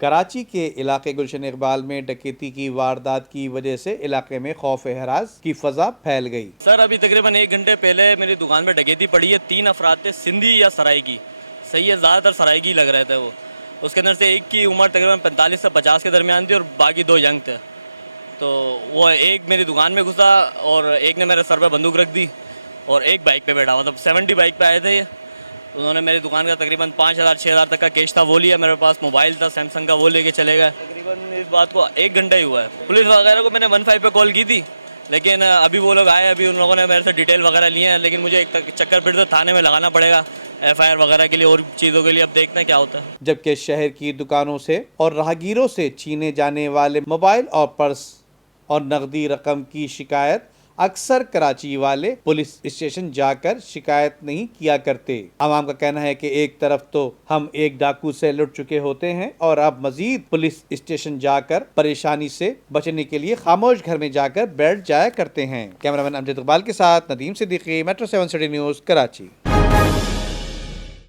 कराची के इलाके गुलशन इकबाल में डकैती की वारदात की वजह से इलाके में खौफ हरास की फजा फैल गई। सर अभी तकरीबन 1 घंटे पहले मेरी दुकान में डकैती पड़ी है। 3 अफराद थे, सिंधी या सराइकी, सही है, ज़्यादातर सराइकी लग रहे थे वो। उसके अंदर से एक की उम्र तकरीबन 45 से 50 के दरमियान थी और बाकी 2 यंग थे। तो वो एक मेरी दुकान में घुसा और एक ने मेरे सर पे बंदूक रख दी और एक बाइक पे बैठा, मतलब 70 बाइक पे आए थे ये। उन्होंने मेरी दुकान का तकरीबन 5,000-6,000 तक का कैश था, वो लिया। मेरे पास मोबाइल था सैमसंग का, वो लेके चले गए। तकरीबन इस बात को 1 घंटा ही हुआ है। पुलिस वगैरह को मैंने 15 पे कॉल की थी, लेकिन अभी वो लोग आए, अभी उन लोगों ने मेरे से डिटेल वगैरह लिए हैं। लेकिन मुझे एक चक्कर फिर से थाने में लगाना पड़ेगा FIR वगैरह के लिए और चीज़ों के लिए। अब देखते हैं क्या होता है। जबकि शहर की दुकानों से और राहगीरों से छीने जाने वाले मोबाइल और पर्स और नकदी रकम की शिकायत अक्सर कराची वाले पुलिस स्टेशन जाकर शिकायत नहीं किया करते। आवाम का कहना है कि एक तरफ तो हम एक डाकू से लुट चुके होते हैं और अब मजीद पुलिस स्टेशन जाकर परेशानी से बचने के लिए खामोश घर में जाकर बैठ जाया करते हैं। कैमरामैन अमजद इकबाल के साथ Nadeem Siddiqui, metro 7 city news, Karachi.